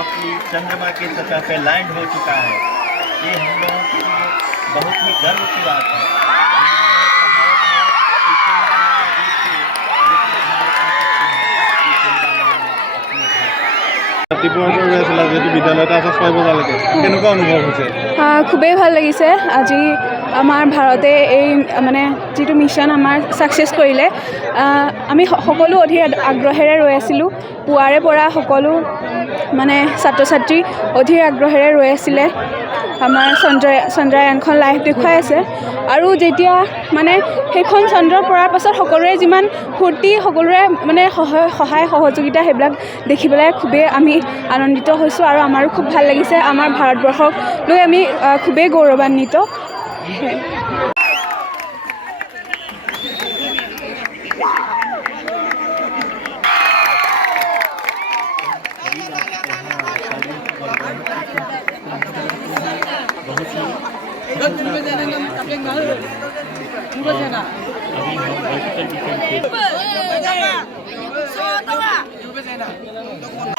अपनी चंद्रमा की सतह पे लैंड हो चुका है। ये हम लोगों के लिए बहुत ही गर्व की बात है। ৰাতিপুৱাৰ পৰা গৈ আছিলা যিহেতু বিদ্যালয়তে আছে 6 বজালৈকে কেনেকুৱা অনুভৱ হৈছে? খুবেই ভাল লাগিছে আজি আমাৰ ভাৰতে এই মানে যিটো মিছন আমাৰ ছাকচেছ কৰিলে। আমি সকলো অধীৰ আগ্ৰহেৰে ৰৈ আছিলোঁ। পুৱাৰে পৰা সকলো মানে ছাত্ৰ ছাত্ৰী অধীৰ আগ্ৰহেৰে ৰৈ আছিলে। আমাৰ চন্দ্ৰায়নখন লাইভ দেখুৱাই আছে আৰু যেতিয়া মানে সেইখন চন্দ্ৰ পৰাৰ পাছত সকলোৰে যিমান ফূৰ্তি, সকলোৰে মানে সহায় সহযোগিতা সেইবিলাক দেখি পেলাই খুবেই আমি আনন্দিত হৈছোঁ আৰু আমাৰো খুব ভাল লাগিছে। আমাৰ ভাৰতবৰ্ষক লৈ আমি খুবেই গৌৰৱান্বিত। अभी हम